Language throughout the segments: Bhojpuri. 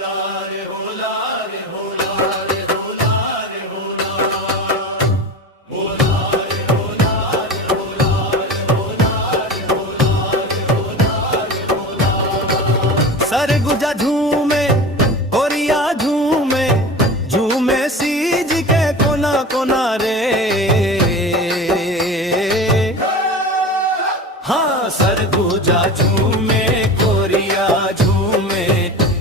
होला रे होला रे होला रे होला रे होला होला रे होला रे होला रे होला रे होला रे होला रे होला। सरगुजा झूमे कोरिया झूमे झूमे सीज के कोना कोना रे। हाँ सरगुजा झूमे कोरिया झूमे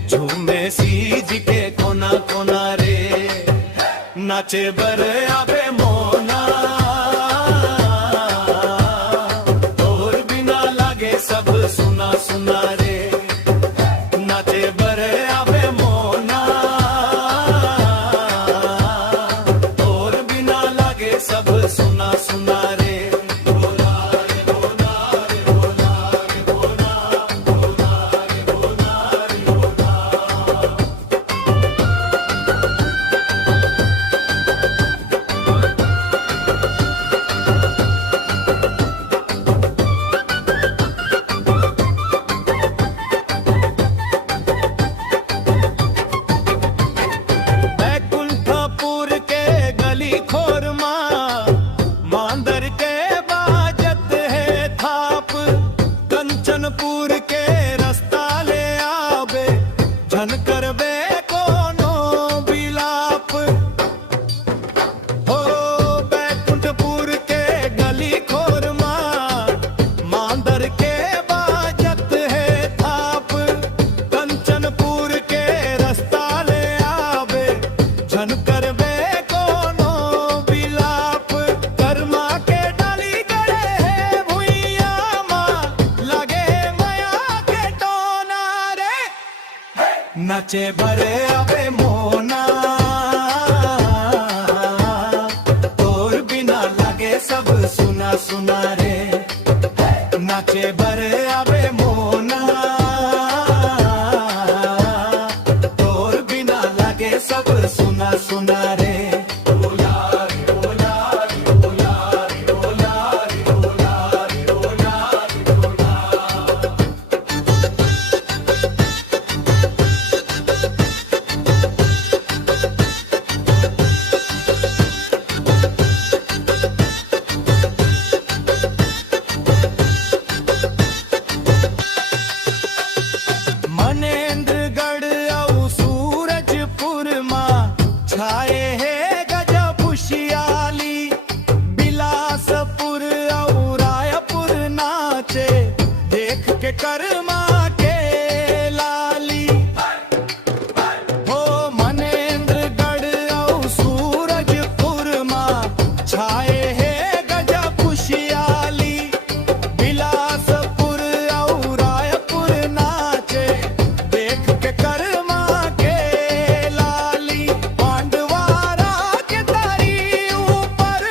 झूमे सीज के कोना कोना रे। नाचे बर आवे मोना और बिना लागे सब सुना सुना रे। नाचे बर आवे मोना और बिना लागे सब सुना सुना रे। कंचनपुर के रास्ता ले आवे झन करबे कोनो बिलाप हो। बैकुंठपुर के गली खोर मांदर के बाजत है थाप। कंचनपुर के रास्ता ले आवे झन करबे कोनो बिलाप। कर्मा के डाली गड़े है भुइया नाचे भरे आवे मोना और बिना लगे सब सुना सुना रे। नाचे भरे आवे मोना और बिना लगे सब सुना सुना रे। मनेन्द्रगढ़ और सूरजपुर छाए है गजब खुशियाली। बिलासपुर और रायपुर नाचे देख के कर्मा के लाली हो। मनेन्द्रगढ़ और सूरजपुर छाए है गजब खुशियाली। बिलासपुर और रायपुर नाचे देख के कर्मा के लाली। पांडवारा के तारी ऊपर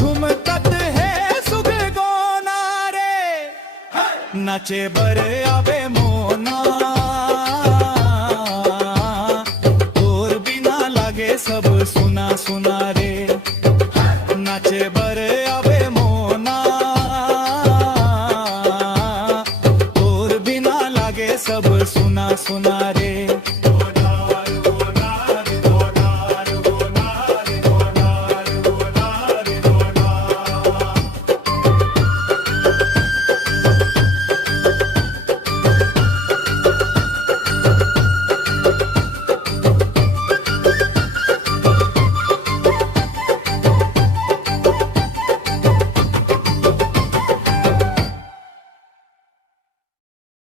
झुमकत है सुगोना रे। नाचे बर आवे मोना और बिना लागे सब सुना सुना रे। नाचे बर आवे मोना और बिना लागे सब सुना सुना रे।